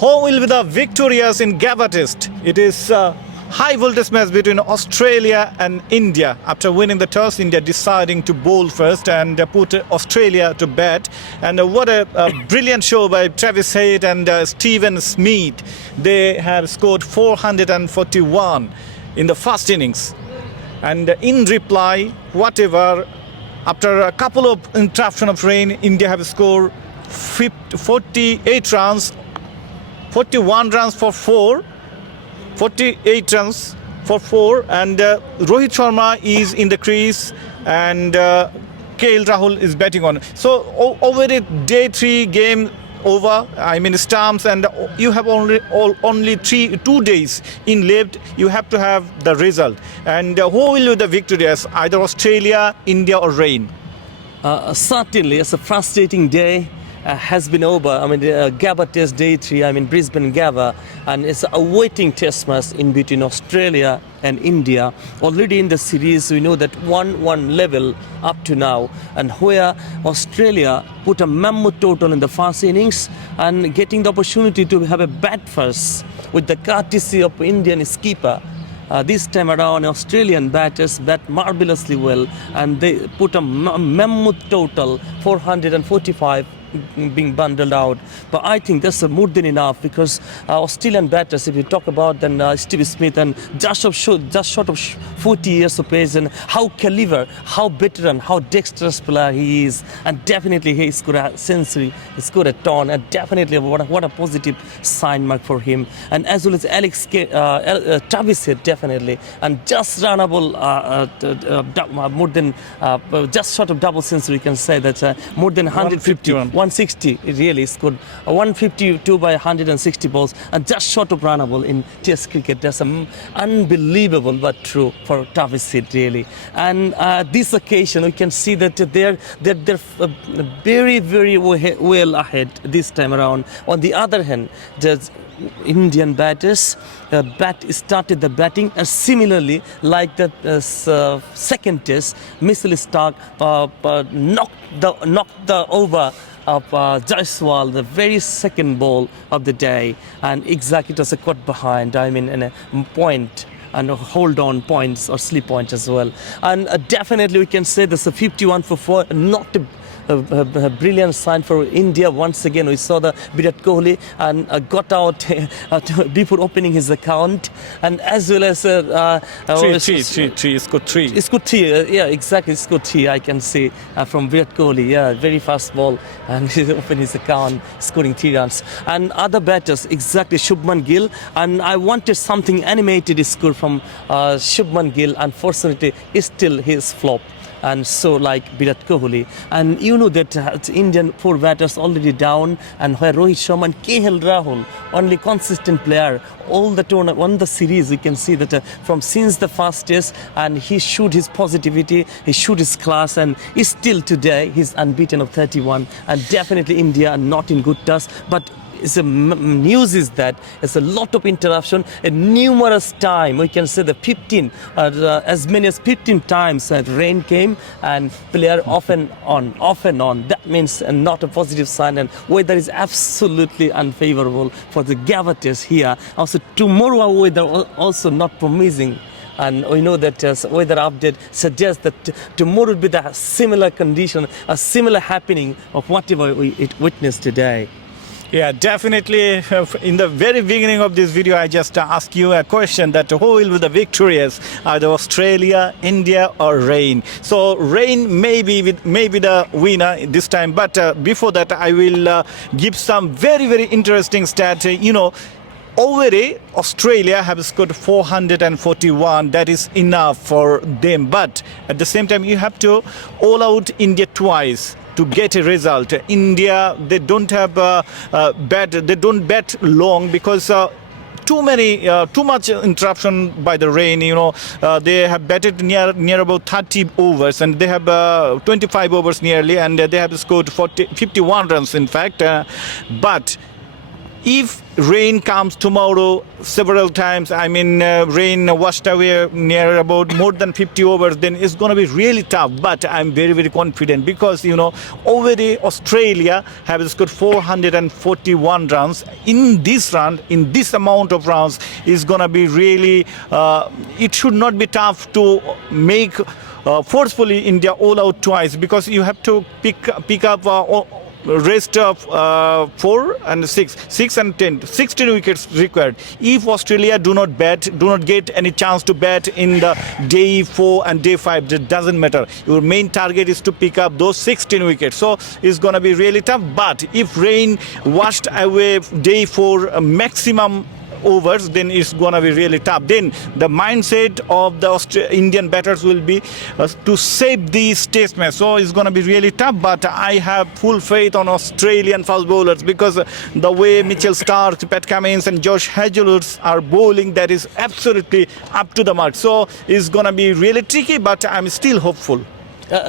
Who will be the victorious in Gabba test? It is a high voltage match between Australia and India. After winning the toss, India deciding to bowl first and put Australia to bat. And what a brilliant show by Travis Head and Stephen Smith. They have scored 441 in the first innings. And in reply, whatever, after a couple of interruption of rain, India have scored 48 runs, 41 runs for 4, 48 runs for 4, and Rohit Sharma is in the crease, and KL Rahul is batting on. So over it, day 3 game over, stumps, and you have only 2 days in left. You have to have the result. And who will be the victorious? Either Australia, India, or rain? Certainly, it's a frustrating day. Has been over. Gabba test day 3, Brisbane Gabba, and it's a waiting test match in between Australia and India. Already in the series, we know that 1-1 level up to now, and where Australia put a mammoth total in the first innings and getting the opportunity to have a bat first with the courtesy of Indian skipper. This time around, Australian batters bat marvelously well, and they put a mammoth total, 445 being bundled out. But I think that's more than enough, because Australian batters, if you talk about then Steve Smith, and just short of 40 years of age, and how caliber, how veteran, how dexterous player he is, and definitely he scored a century, he scored a ton, and definitely what a positive sign mark for him. And as well as Travis here, definitely, and just runnable, more than just short of double century, you can say that more than 150. 160, it really scored 152 by 160 balls, and just short of runnable in Test cricket. That's unbelievable but true for Travis Head, really. And this occasion, we can see that they're very, very well ahead this time around. On the other hand, the Indian batters started the batting similarly like the second test. Mitchell Starc knocked the over of Jaiswal, the very second ball of the day, and exactly it was a caught behind, in a point, and hold on points or slip points as well. And definitely we can say there's a 51 for 4, not a brilliant sign for India. Once again, we saw the Virat Kohli and got out before opening his account, and as well as three. He scored 3. Yeah, exactly. He scored 3. I can see from Virat Kohli. Yeah, very fast ball, and he opened his account, scoring 3 runs. And other batters, exactly Shubman Gill. And I wanted something animated score from Shubman Gill. Unfortunately, still his flop. And so like Virat Kohli, and you know that Indian 4 batters already down, and where Rohit Sharma and KL Rahul, only consistent player all the tournament, won the series. We can see that from since the first test, and he showed his positivity, he showed his class, and still today he's unbeaten of 31. And definitely India are not in good touch, but news is that it's a lot of interruption, and numerous time, we can say the 15, as many as 15 times rain came, and player off and on. That means not a positive sign, and weather is absolutely unfavorable for the Gabba test here. Also tomorrow our weather also not promising. And we know that weather update suggests that tomorrow will be the similar condition, a similar happening of whatever we witnessed today. Yeah, definitely. In the very beginning of this video, I just asked you a question that who will be the victorious, either Australia, India, or rain. So rain may be the winner this time. But before that, I will give some very, very interesting stat. Already Australia have scored 441. That is enough for them. But at the same time, you have to all out India twice to get a result. India, they don't have they don't bat long, because too much interruption by the rain. They have batted near about 30 overs, and they have 25 overs nearly, and they have scored 51 runs in fact. But if rain comes tomorrow several times, I mean rain washed away near about more than 50 overs, then it's going to be really tough. But I'm very, very confident because, already Australia have scored 441 runs. In this run, in this amount of runs, is going to be really, it should not be tough to make forcefully India all out twice, because you have to pick up rest of 4 and 6 and 10, 16 wickets required. If Australia do not get any chance to bat in the day 4 and day 5, it doesn't matter. Your main target is to pick up those 16 wickets. So it's going to be really tough. But if rain washed away day 4 maximum overs, then it's going to be really tough. Then the mindset of the Indian batters will be to save these test match. So it's going to be really tough. But I have full faith on Australian fast bowlers, because the way Mitchell Starc, Pat Cummins and Josh Hazlewood are bowling, that is absolutely up to the mark. So it's going to be really tricky, but I'm still hopeful.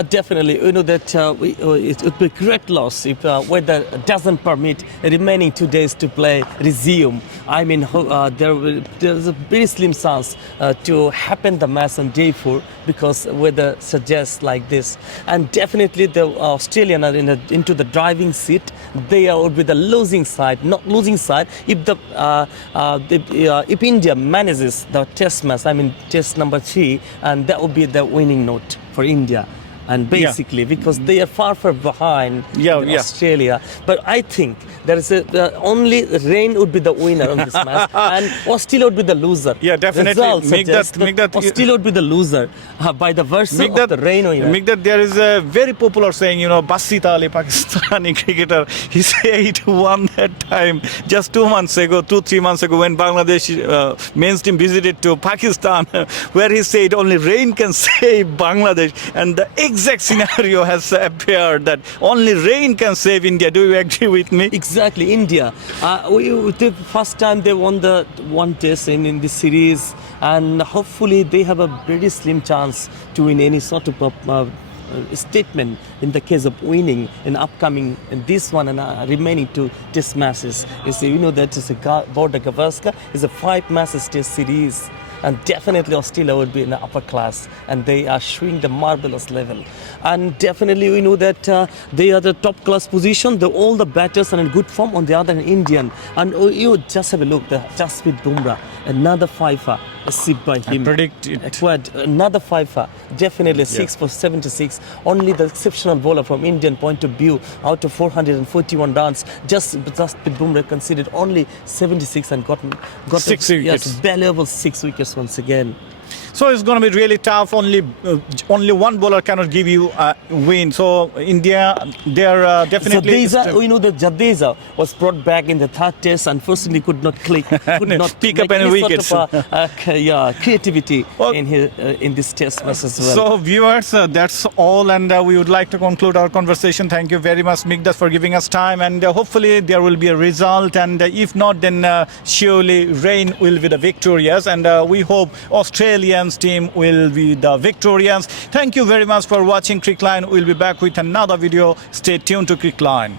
Definitely, that it would be great loss if weather doesn't permit remaining 2 days to play resume. I mean, there's a very slim chance to happen the match on day 4, because weather suggests like this. And definitely the Australian are into the driving seat. They would be the losing side, not losing side. If if India manages the test match, I mean test number 3, and that would be the winning note for India. And basically, because they are far behind Australia. But I think there is only rain would be the winner of this match, and Australia would be the loser. Yeah, definitely. Make that Australia would be the loser by the version of the rain winner. Make that there is a very popular saying, Basit Ali, Pakistani cricketer, he said one that time just 3 months ago, when Bangladesh men's team visited to Pakistan, where he said only rain can save Bangladesh, and the exact scenario has appeared that only rain can save India. Do you agree with me? Exactly, India. The first time they won the one test in this series, and hopefully they have a very slim chance to win any sort of statement in the case of winning in upcoming in this one and remaining 2 test matches. You see, that is Border Gavaskar is a 5 matches test series. And definitely Australia would be in the upper class, and they are showing the marvelous level. And definitely we know that they are the top class position. All the batters are in good form. On the other hand, Indian. And you just have a look, the Jasprit Bumrah, another fifer received by him. I predict it. Acquired another fifer, definitely 6 for 76. Only the exceptional bowler from Indian point of view, out of 441 runs, Jasprit Bumrah conceded only 76 and got 6 wickets. Valuable 6 wickets once again. So it's going to be really tough. Only one bowler cannot give you a win. So India, they are definitely. We know that Jadeja was brought back in the 3rd test. Unfortunately, could not pick up any wickets. Sort of, creativity in this test match as well. So viewers, that's all, and we would like to conclude our conversation. Thank you very much, Migdas, for giving us time, and hopefully there will be a result. And if not, then surely rain will be the victorious, and we hope Australians team will be the victorians. Thank you very much for watching Crickline. We'll be back with another video. Stay tuned to Crickline.